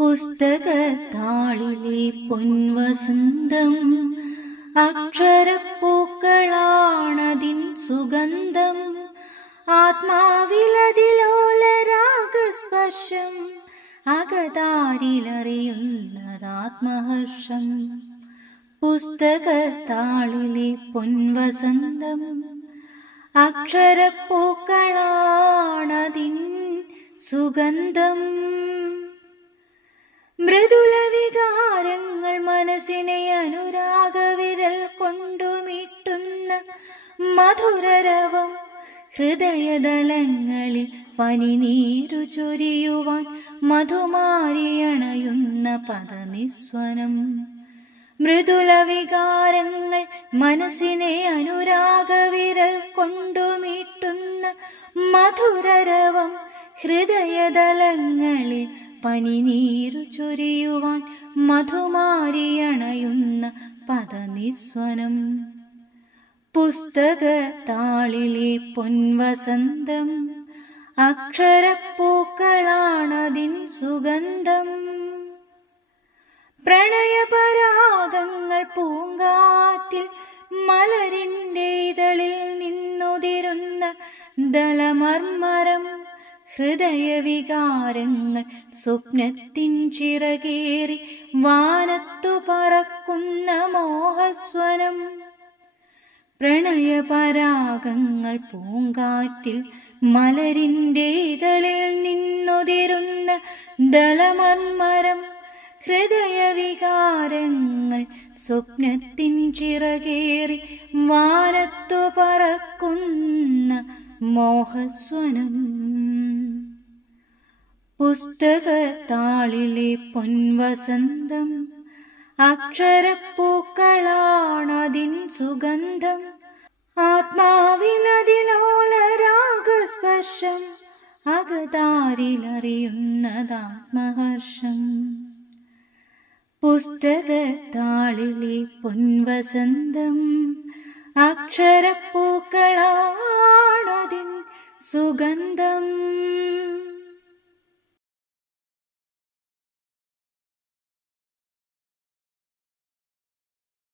പുസ്തകത്താളിലെ പൊൻവസന്തം അക്ഷരപ്പൂക്കളാണതിൻ സുഗന്ധം. ആത്മാവിലതിലോലരാഗസ്പർശം അകതാരിലറിയുന്നതാത്മഹർഷം പുസ്തകത്താളിലെ പൊൻവസന്തം അക്ഷരപ്പൂക്കളാണതിൻ സുഗന്ധം. മൃദുല വികാരങ്ങൾ മനസ്സിനെ അനുരാഗവിരൽ കൊണ്ടുമിട്ടുന്ന മധുരരവം ഹൃദയതലങ്ങളിൽ പനിനീരു ചൊരിയുവാൻ മധുമാരിയണയുന്ന പദനിസ്വനം. മൃദുല വികാരങ്ങൾ മനസ്സിനെ അനുരാഗവിരൽ കൊണ്ടുമീട്ടുന്ന മധുരരവം ഹൃദയതലങ്ങളിൽ പനിനീരു ചൊരിയുവാൻ മധുമാരിയണയുന്ന പദനിസ്വനം. പുസ്തക താളിലെ പൊൻവസന്തം അക്ഷരപ്പൂക്കളാണതിൻ സുഗന്ധം. പ്രണയപരാഗങ്ങൾ പൂങ്കാറ്റിൽ മലരിന്റെ ഇതളിൽ നിന്നുതിരുന്ന ദളമർമരം ഹൃദയവികാരങ്ങൾ സ്വപ്നത്തിൻ ചിറകേറി വാനത്തു പറക്കുന്ന മോഹസ്വനം. പ്രണയപരാഗങ്ങൾ പൂങ്കാറ്റിൽ മലരിന്റെ ഇതളിൽ നിന്നുതിരുന്ന ദളമർമരം ഹൃദയവികാരങ്ങൾ സ്വപ്നത്തിൻ ചിറകേറി വാനത്തു പറക്കുന്ന മോഹസ്വനം. പുസ്തകത്താളിലെ പൊൻവസന്തം അക്ഷരപ്പൂക്കളാണതിൻ സുഗന്ധം ആത്മാവിലതിലോലരാഗസ്പർശം അകതാരിലറിയുന്നതാത്മഹർഷം പുസ്തകത്താളിലെ പൊൻവസന്തം അക്ഷരപ്പൂക്കളാണതിൻ സുഗന്ധം